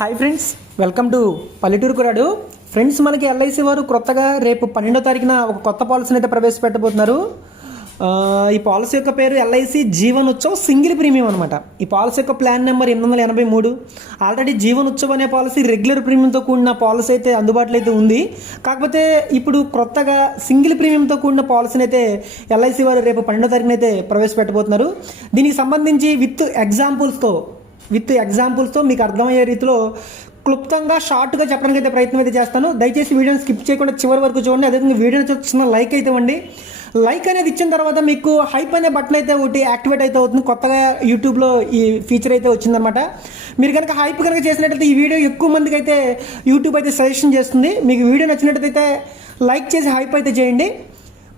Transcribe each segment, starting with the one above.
Hi friends, welcome to పల్లెటూరు కురాడు. Friends, మనకి LIC వారు కొత్తగా రేపు 12వ తారీఖున ఒక కొత్త పాలసీని అయితే ప్రవేశపెట్టబోతున్నారు. ఈ పాలసీ యొక్క పేరు LIC Jeevan Utsav single premium అనమాట. ఈ పాలసీ యొక్క plan number 883. Already Jeevan Utsav అనే పాలసీ రెగ్యులర్ ప్రీమియంతో కూడిన పాలసీ అయితే అందుబాటులో అయితే ఉంది. కాకపోతే ఇప్పుడు కొత్తగా సింగిల్ ప్రీమియంతో కూడిన పాలసీని అయితే ఎల్ఐసి వారు రేపు 12వ తారీఖున అయితే ప్రవేశపెట్టబోతున్నారు. దీనికి సంబంధించి విత్ ఎగ్జాంపుల్స్తో మీకు అర్థమయ్యే రీతిలో క్లుప్తంగా షార్ట్గా చెప్పడానికి అయితే ప్రయత్నం అయితే చేస్తాను. దయచేసి వీడియోని స్కిప్ చేయకుండా చివరి వరకు చూడండి. అదేవిధంగా వీడియోని చిన్న లైక్ అయితే ఇవ్వండి. లైక్ అనేది ఇచ్చిన తర్వాత మీకు హైప్ అనే బటన్ అయితే ఒకటి యాక్టివేట్ అయితే అవుతుంది. కొత్తగా యూట్యూబ్లో ఈ ఫీచర్ అయితే వచ్చిందనమాట. మీరు కనుక హైప్ కనుక చేసినట్లయితే ఈ వీడియో ఎక్కువ మందికి అయితే యూట్యూబ్ అయితే సజెషన్ చేస్తుంది. మీకు వీడియో నచ్చినట్లయితే లైక్ చేసి హైప్ అయితే చేయండి.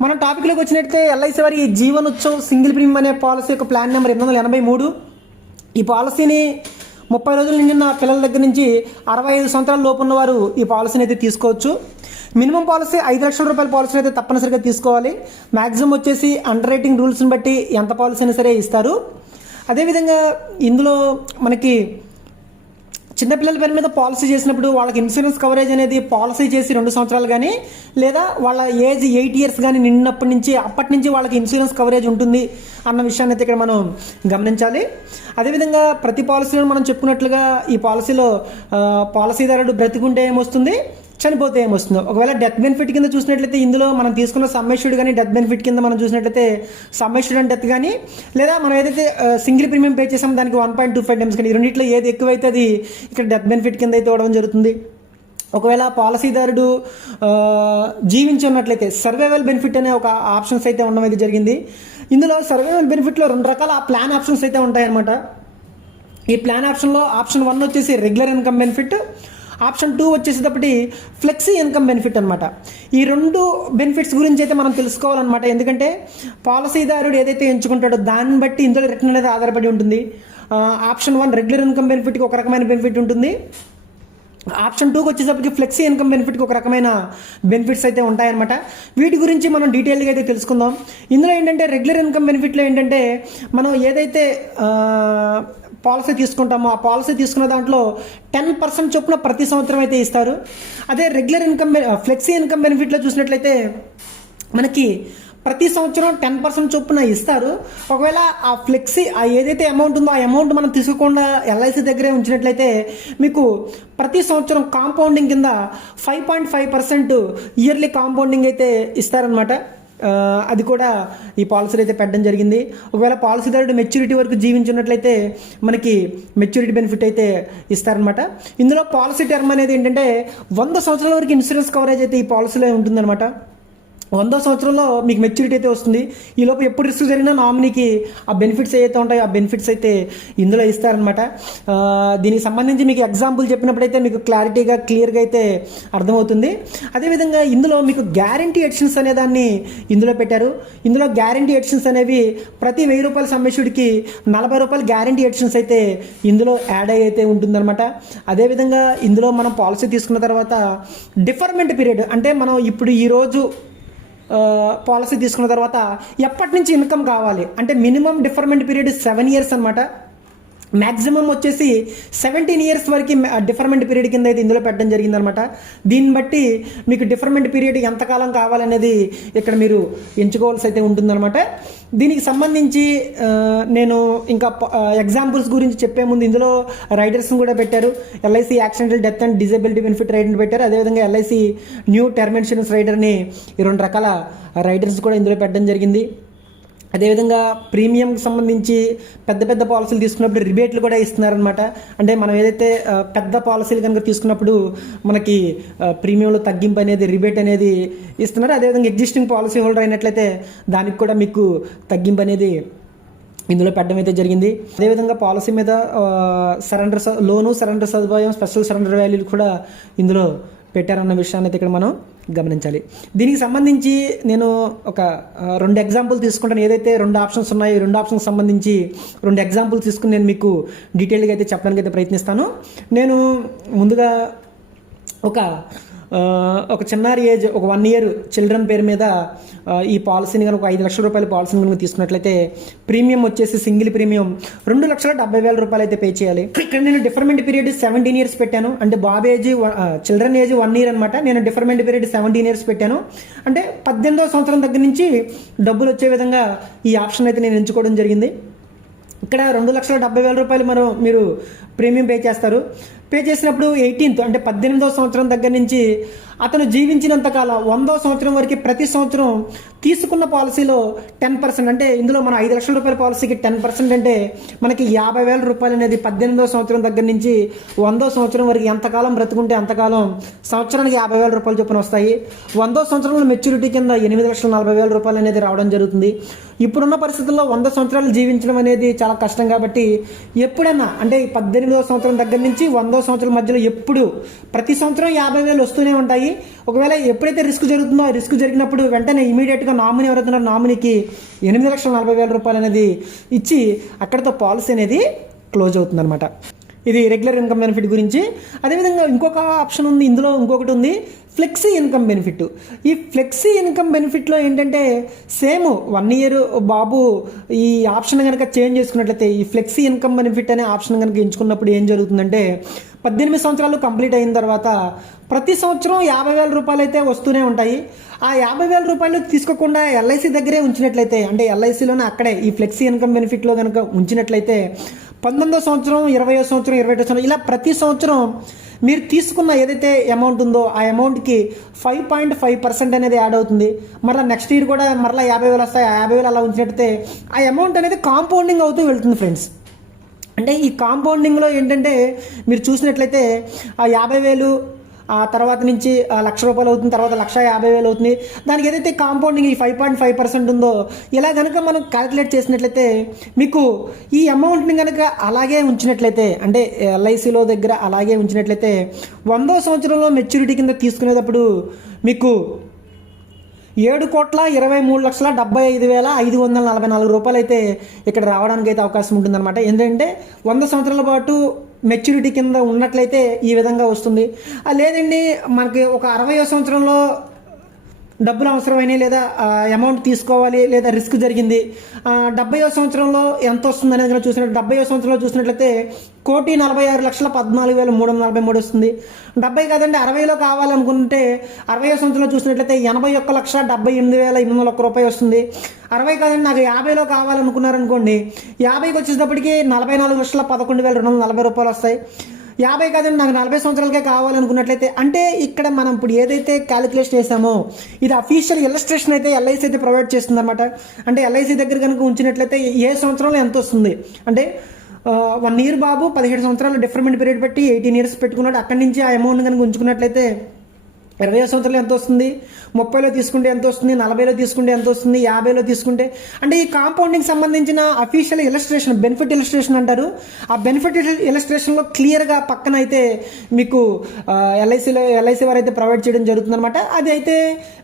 మనం టాపిక్లోకి వచ్చినట్లయితే ఎల్ఐసి వారి జీవన్ ఉత్సవ్ సింగిల్ ప్రీమియం అనే పాలసీ యొక్క ప్లాన్ నెంబర్ 883. ఈ పాలసీని 30 రోజుల నిండిన పిల్లల దగ్గర నుంచి 65 సంవత్సరాల లోపు ఉన్నవారు ఈ పాలసీని అయితే తీసుకోవచ్చు. మినిమం పాలసీ 5 లక్షల రూపాయల పాలసీని అయితే తప్పనిసరిగా తీసుకోవాలి. మ్యాక్సిమం వచ్చేసి అండర్ రైటింగ్ రూల్స్ని బట్టి ఎంత పాలసీ అయినా సరే ఇస్తారు. అదేవిధంగా ఇందులో మనకి చిన్నపిల్లల పేరు మీద పాలసీ చేసినప్పుడు వాళ్ళకి ఇన్సూరెన్స్ కవరేజ్ అనేది పాలసీ చేసి 2 సంవత్సరాలు కానీ లేదా వాళ్ళ ఏజ్ 8 ఇయర్స్ కానీ నిండినప్పటి నుంచి వాళ్ళకి ఇన్సూరెన్స్ కవరేజ్ ఉంటుంది అన్న విషయాన్ని అయితే ఇక్కడ మనం గమనించాలి. అదేవిధంగా ప్రతి పాలసీలో మనం చెప్పుకున్నట్లుగా ఈ పాలసీలో పాలసీదారుడు బ్రతికుంటే ఏమొస్తుంది, చనిపోతే ఏమొస్తుందో. ఒకవేళ డెత్ బెనిఫిట్ కింద చూసినట్లయితే ఇందులో మనం తీసుకున్న సమ్మెష్యూడ్ కానీ డెత్ బెనిఫిట్ కింద మనం చూసినట్లయితే సమ్మెష్యూడ్ అండ్ డెత్ కానీ లేదా మనం ఏదైతే సింగిల్ ప్రీమియం పే చేసామో దానికి 1.25 టైమ్స్ కానీ రెండింటిలో ఏది ఎక్కువైతే అది ఇక్కడ డెత్ బెనిఫిట్ కింద అయితే ఇవ్వడం జరుగుతుంది. ఒకవేళ పాలసీదారుడు జీవించి ఉన్నట్లయితే సర్వైవల్ బెనిఫిట్ అనే ఒక ఆప్షన్స్ అయితే ఉండడం అయితే జరిగింది. ఇందులో సర్వైవల్ బెనిఫిట్లో 2 రకాల ప్లాన్ ఆప్షన్స్ అయితే ఉంటాయన్నమాట. ఈ ప్లాన్ ఆప్షన్లో ఆప్షన్ 1 వచ్చేసి రెగ్యులర్ ఇన్కమ్ బెనిఫిట్, ఆప్షన్ 2 వచ్చేసేటప్పటి ఫ్లెక్సీ ఇన్కమ్ బెనిఫిట్ అనమాట. ఈ 2 బెనిఫిట్స్ గురించి అయితే మనం తెలుసుకోవాలన్నమాట. ఎందుకంటే పాలసీదారుడు ఏదైతే ఎంచుకుంటాడో దాన్ని బట్టి ఇందులో రిటర్న్ అనేది ఆధారపడి ఉంటుంది. ఆప్షన్ 1 రెగ్యులర్ ఇన్కమ్ బెనిఫిట్కి ఒక రకమైన బెనిఫిట్ ఉంటుంది. ఆప్షన్ 2కి వచ్చేసరికి ఫ్లెక్సీ ఇన్కమ్ బెనిఫిట్కి ఒక రకమైన బెనిఫిట్స్ అయితే ఉంటాయన్నమాట. వీటి గురించి మనం డీటెయిల్గా అయితే తెలుసుకుందాం. ఇందులో ఏంటంటే రెగ్యులర్ ఇన్కమ్ బెనిఫిట్లో ఏంటంటే మనం ఏదైతే పాలసీ తీసుకుంటామో ఆ పాలసీ తీసుకున్న దాంట్లో 10% చొప్పున ప్రతి సంవత్సరం అయితే ఇస్తారు. అదే రెగ్యులర్ ఇన్కమ్ ఫ్లెక్సీ ఇన్కమ్ బెనిఫిట్లో చూసినట్లయితే మనకి ప్రతి సంవత్సరం 10% చొప్పున ఇస్తారు. ఒకవేళ ఆ ఫ్లెక్సీ ఏదైతే అమౌంట్ ఉందో ఆ అమౌంట్ మనం తీసుకోకుండా ఎల్ఐసి దగ్గరే ఉంచినట్లయితే మీకు ప్రతి సంవత్సరం కాంపౌండింగ్ కింద 5.5% ఇయర్లీ కాంపౌండింగ్ అయితే ఇస్తారనమాట. అది కూడా ఈ పాలసీలు అయితే పెట్టడం జరిగింది. ఒకవేళ పాలసీదారుడు మెచ్యూరిటీ వరకు జీవించున్నట్లయితే మనకి మెచ్యూరిటీ బెనిఫిట్ అయితే ఇస్తారనమాట. ఇందులో పాలసీ టర్మ్ అనేది ఏంటంటే 100 సంవత్సరాల వరకు ఇన్సూరెన్స్ కవరేజ్ అయితే ఈ పాలసీలో ఉంటుందన్నమాట. 100 సంవత్సరంలో మీకు మెచ్యూరిటీ అయితే వస్తుంది. ఈ లోపు ఎప్పుడు రిస్క్ జరిగినా నామినీకి ఆ బెనిఫిట్స్ ఏవైతే ఉంటాయో ఆ బెనిఫిట్స్ అయితే ఇందులో ఇస్తారనమాట. దీనికి సంబంధించి మీకు ఎగ్జాంపుల్ చెప్పినప్పుడైతే మీకు క్లారిటీగా క్లియర్గా అయితే అర్థమవుతుంది. అదేవిధంగా ఇందులో మీకు గ్యారంటీ ఎడిషన్స్ అనే దాన్ని ఇందులో పెట్టారు. ఇందులో గ్యారంటీ ఎడిషన్స్ అనేవి ప్రతి 1000 రూపాయల సమ్మెష్యూడ్కి 40 రూపాయలు గ్యారంటీ ఎడిషన్స్ అయితే ఇందులో యాడ్ అయితే ఉంటుందన్నమాట. అదేవిధంగా ఇందులో మనం పాలసీ తీసుకున్న తర్వాత డిఫర్మెంట్ పీరియడ్ అంటే మనం ఇప్పుడు ఈరోజు పాలసీ తీసుకున్న తర్వాత ఎప్పటి నుంచి ఇన్కమ్ కావాలి అంటే మినిమం డిఫర్మెంట్ పీరియడ్ 7 ఇయర్స్ అనమాట. మ్యాక్సిమం వచ్చేసి 17 ఇయర్స్ వరకు డిఫర్మెంట్ పీరియడ్ కింద అయితే ఇందులో పెట్టడం జరిగిందనమాట. దీన్ని బట్టి మీకు డిఫర్మెంట్ పీరియడ్ ఎంతకాలం కావాలనేది ఇక్కడ మీరు ఎంచుకోవాల్సి అయితే ఉంటుందన్నమాట. దీనికి సంబంధించి నేను ఇంకా ఎగ్జాంపుల్స్ గురించి చెప్పే ముందు ఇందులో రైడర్స్ని కూడా పెట్టారు. LIC accidental death and disability benefit రైడర్ని పెట్టారు. అదేవిధంగా ఎల్ఐసి న్యూ టర్మ్ ఇన్సూరెన్స్ రైడర్ని ఈ 2 రకాల రైడర్స్ కూడా ఇందులో పెట్టడం జరిగింది. అదేవిధంగా ప్రీమియంకి సంబంధించి పెద్ద పాలసీలు తీసుకున్నప్పుడు రిబేట్లు కూడా ఇస్తున్నారనమాట. అంటే మనం ఏదైతే పెద్ద పాలసీలు కనుక తీసుకున్నప్పుడు మనకి ప్రీమియంలో తగ్గింపు అనేది రిబేట్ అనేది ఇస్తున్నారు. అదేవిధంగా ఎగ్జిస్టింగ్ పాలసీ హోల్డర్ అయినట్లయితే దానికి కూడా మీకు తగ్గింపు అనేది ఇందులో పెట్టడం అయితే జరిగింది. అదేవిధంగా పాలసీ మీద సరెండర్ సదుపాయం స్పెషల్ సరెండర్ వాల్యూలు కూడా ఇందులో పెట్టారన్న విషయాన్ని అయితే ఇక్కడ మనం గమనించాలి. దీనికి సంబంధించి నేను ఒక 2 ఎగ్జాంపుల్ తీసుకుంటాను. ఏదైతే 2 ఆప్షన్స్ ఉన్నాయో 2 ఆప్షన్స్ సంబంధించి 2 ఎగ్జాంపుల్స్ తీసుకుని నేను మీకు డీటెయిల్గా అయితే చెప్పడానికి అయితే ప్రయత్నిస్తాను. నేను ముందుగా ఒక ఒక చిన్నారి ఏజ్ ఒక 1 year చిల్డ్రన్ పేరు మీద ఈ పాలసీని కనుక 5 లక్షల రూపాయల పాలసీని కనుక తీసుకున్నట్లయితే ప్రీమియం వచ్చేసి సింగిల్ ప్రీమియం 2,70,000 రూపాయలు అయితే పే చేయాలి. ఇక్కడ నేను డిఫర్మెంట్ పీరియడ్ 17 years పెట్టాను. అంటే బాబు ఏజ్ చిల్డ్రన్ ఏజ్ 1 year అనమాట. నేను డిఫర్మెంట్ పీరియడ్ 17 years పెట్టాను. అంటే 18వ సంవత్సరం దగ్గర నుంచి డబ్బులు వచ్చే విధంగా ఈ ఆప్షన్ అయితే నేను ఎంచుకోవడం జరిగింది. ఇక్కడ 2,70,000 రూపాయలు మీరు ప్రీమియం పే చేస్తారు. పే చేసినప్పుడు 18th అంటే 18వ సంవత్సరం దగ్గర నుంచి అతను జీవించినంత కాలం 100వ సంవత్సరం వరకు ప్రతి సంవత్సరం తీసుకున్న పాలసీలో 10%, అంటే ఇందులో మన 5 లక్షల రూపాయల పాలసీకి 10% అంటే మనకి 50,000 రూపాయలు అనేది 18వ సంవత్సరం దగ్గర నుంచి 100వ సంవత్సరం వరకు ఎంతకాలం బ్రతుకుంటే అంతకాలం సంవత్సరానికి 50,000 రూపాయలు చొప్పున వస్తాయి. 100వ సంవత్సరంలో మెచ్యూరిటీ కింద 8,40,000 రూపాయలు అనేది రావడం జరుగుతుంది. ఇప్పుడున్న పరిస్థితుల్లో 100 సంవత్సరాలు జీవించడం అనేది చాలా కష్టం కాబట్టి ఎప్పుడైనా అంటే 18వ సంవత్సరం దగ్గర నుంచి 100వ సంవత్సరం మధ్యలో ఎప్పుడు ప్రతి సంవత్సరం 50,000 వస్తూనే ఉంటాయి. ఒకవేళ ఎప్పుడైతే రిస్క్ జరుగుతుందో ఆ రిస్క్ జరిగినప్పుడు వెంటనే ఇమీడియట్గా నామినీ ఎవరైతున్నారో నామినీకి 8,40,000 రూపాయలు అనేది ఇచ్చి అక్కడితో పాలసీ అనేది క్లోజ్ అవుతుంది అనమాట. ఇది రెగ్యులర్ ఇన్కమ్ బెనిఫిట్ గురించి. అదేవిధంగా ఇంకొక ఆప్షన్ ఉంది, ఇందులో ఇంకొకటి ఉంది ఫ్లెక్సీ ఇన్కమ్ బెనిఫిట్. ఈ ఫ్లెక్సీ ఇన్కమ్ బెనిఫిట్లో ఏంటంటే సేమ్ 1 year బాబు ఈ ఆప్షన్ కనుక చేంజ్ చేసుకున్నట్లయితే ఈ ఫ్లెక్సీ ఇన్కమ్ బెనిఫిట్ అనే ఆప్షన్ కనుక ఎంచుకున్నప్పుడు ఏం జరుగుతుందంటే 18 సంవత్సరాలు కంప్లీట్ అయిన తర్వాత ప్రతి సంవత్సరం 50,000 రూపాయలు అయితే వస్తూనే ఉంటాయి. ఆ 50,000 రూపాయలు తీసుకోకుండా ఎల్ఐసి దగ్గరే ఉంచినట్లయితే అంటే ఎల్ఐసిలోనే అక్కడే ఈ ఫ్లెక్సీ ఇన్కమ్ బెనిఫిట్లో కనుక ఉంచినట్లయితే 19వ సంవత్సరం 20వ సంవత్సరం 21వ సంవత్సరం ఇలా ప్రతి సంవత్సరం మీరు తీసుకున్న ఏదైతే అమౌంట్ ఉందో ఆ అమౌంట్కి 5.5% అనేది యాడ్ అవుతుంది. మరలా నెక్స్ట్ ఇయర్ కూడా మరలా 50,000 వస్తాయి. ఆ 50,000 అలా ఉంచినట్టయితే ఆ అమౌంట్ అనేది కాంపౌండింగ్ అవుతూ వెళ్తుంది ఫ్రెండ్స్. అంటే ఈ కాంపౌండింగ్లో ఏంటంటే మీరు చూసినట్లయితే ఆ 50,000 ఆ తర్వాత నుంచి 1,00,000 రూపాయలు అవుతుంది, తర్వాత 1,50,000 అవుతుంది. దానికి ఏదైతే కాంపౌండింగ్ ఈ 5.5% ఉందో ఇలా కనుక మనం క్యాలిక్యులేట్ చేసినట్లయితే మీకు ఈ అమౌంట్ని కనుక అలాగే ఉంచినట్లయితే అంటే ఎల్ఐసిలో దగ్గర అలాగే ఉంచినట్లయితే 100వ సంవత్సరంలో మెచ్యూరిటీ కింద తీసుకునేటప్పుడు మీకు 7,23,75,544 రూపాయలు అయితే ఇక్కడ రావడానికి అయితే అవకాశం ఉంటుందన్నమాట. ఎందుకంటే 100 సంవత్సరాల పాటు మెచ్యూరిటీ కింద ఉన్నట్లయితే ఈ విధంగా వస్తుంది. లేదండి మనకి ఒక 60వ సంవత్సరంలో డబ్బులు అవసరమైనవి లేదా అమౌంట్ తీసుకోవాలి లేదా రిస్క్ జరిగింది 70వ సంవత్సరంలో ఎంత వస్తుంది అనేది చూసినట్టు 70వ సంవత్సరంలో చూసినట్లయితే 1,46,14,343 వస్తుంది. 70 కాదండి 60లో కావాలనుకుంటే 60వ సంవత్సరంలో చూసినట్లయితే 81,78,801 రూపాయలు వస్తుంది. 60 కాదండి నాకు 50లో కావాలనుకున్నారనుకోండి 50కి వచ్చేటప్పటికి 44,11,240 రూపాయలు వస్తాయి. 50 కాదండి నాకు 40 సంవత్సరాలకే కావాలనుకున్నట్లయితే అంటే ఇక్కడ మనం ఇప్పుడు ఏదైతే క్యాలిక్యులేషన్ చేసామో ఇది అఫీషియల్ ఇల్లస్ట్రేషన్ అయితే ఎల్ఐసి అయితే ప్రొవైడ్ చేస్తుంది అనమాట. అంటే ఎల్ఐసి దగ్గర కనుక ఉంచినట్లయితే ఏ సంవత్సరంలో ఎంత వస్తుంది అంటే 1 year బాబు 17 సంవత్సరాలు డిఫర్మెంట్ పీరియడ్ పెట్టి 18 years పెట్టుకున్నాడు. అక్కడి నుంచి ఆ అమౌంట్ కనుక ఉంచుకున్నట్లయితే 20వ సంవత్సరంలో ఎంత వస్తుంది, 30లో తీసుకుంటే ఎంత వస్తుంది, 40లో తీసుకుంటే ఎంత వస్తుంది, 50లో తీసుకుంటే అంటే ఈ కాంపౌండింగ్ సంబంధించిన అఫీషియల్ ఇలస్ట్రేషన్ బెనిఫిట్ ఇలస్ట్రేషన్ అంటారు. ఆ బెనిఫిట్ ఇలస్ట్రేషన్లో క్లియర్గా పక్కన అయితే మీకు ఎల్ఐసి వారు అయితే ప్రొవైడ్ చేయడం జరుగుతుంది అనమాట. అది అయితే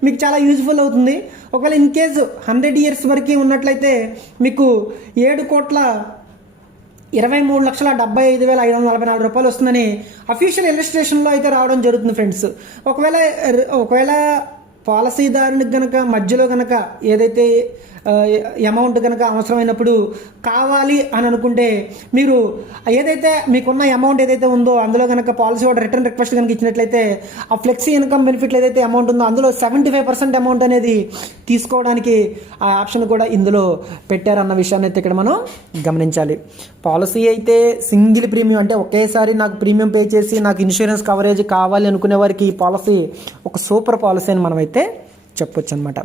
మీకు చాలా యూజ్ఫుల్ అవుతుంది. ఒకవేళ ఇన్ కేసు 100 years వరకు ఉన్నట్లయితే మీకు 7,23,75,544 రూపాయలు వస్తుందని అఫీషియల్ ఇలస్ట్రేషన్లో అయితే రావడం జరుగుతుంది ఫ్రెండ్స్. ఒకవేళ పాలసీదారునికి కనుక మధ్యలో కనుక ఏదైతే అమౌంట్ కనుక అవసరమైనప్పుడు కావాలి అని అనుకుంటే మీరు ఏదైతే మీకున్న అమౌంట్ ఏదైతే ఉందో అందులో కనుక పాలసీ హోల్డర్ రిటర్న్ రిక్వెస్ట్ కనుక ఇచ్చినట్లయితే ఆ ఫ్లెక్సీ ఇన్కమ్ బెనిఫిట్లు ఏదైతే అమౌంట్ ఉందో అందులో 75% అమౌంట్ అనేది తీసుకోవడానికి ఆ ఆప్షన్ కూడా ఇందులో పెట్టారన్న విషయాన్ని అయితే ఇక్కడ మనం గమనించాలి. పాలసీ అయితే సింగిల్ ప్రీమియం అంటే ఒకేసారి నాకు ప్రీమియం పే చేసి నాకు ఇన్సూరెన్స్ కవరేజ్ కావాలి అనుకునే వారికి ఈ పాలసీ ఒక సూపర్ పాలసీ అని మనం అయితే చెప్పొచ్చు అనమాట.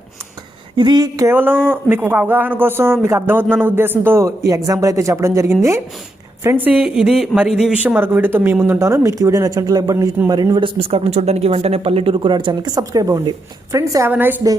ఇది కేవలం మీకు ఒక అవగాహన కోసం మీకు అర్థమవుతుందన్న ఉద్దేశంతో ఈ ఎగ్జాంపుల్ అయితే చెప్పడం జరిగింది ఫ్రెండ్స్. ఇది విషయం మరొక వీడియోతో మీ ముందు ఉంటాను. మీకు ఈ వీడియో నచ్చినట్లు మరిన్ని వీడియోస్ మిస్ కాకుండా చూడడానికి వెంటనే పల్లెటూరు కురాడు ఛానల్కి సబ్స్క్రైబ్ అవ్వండి friends. Have a nice day.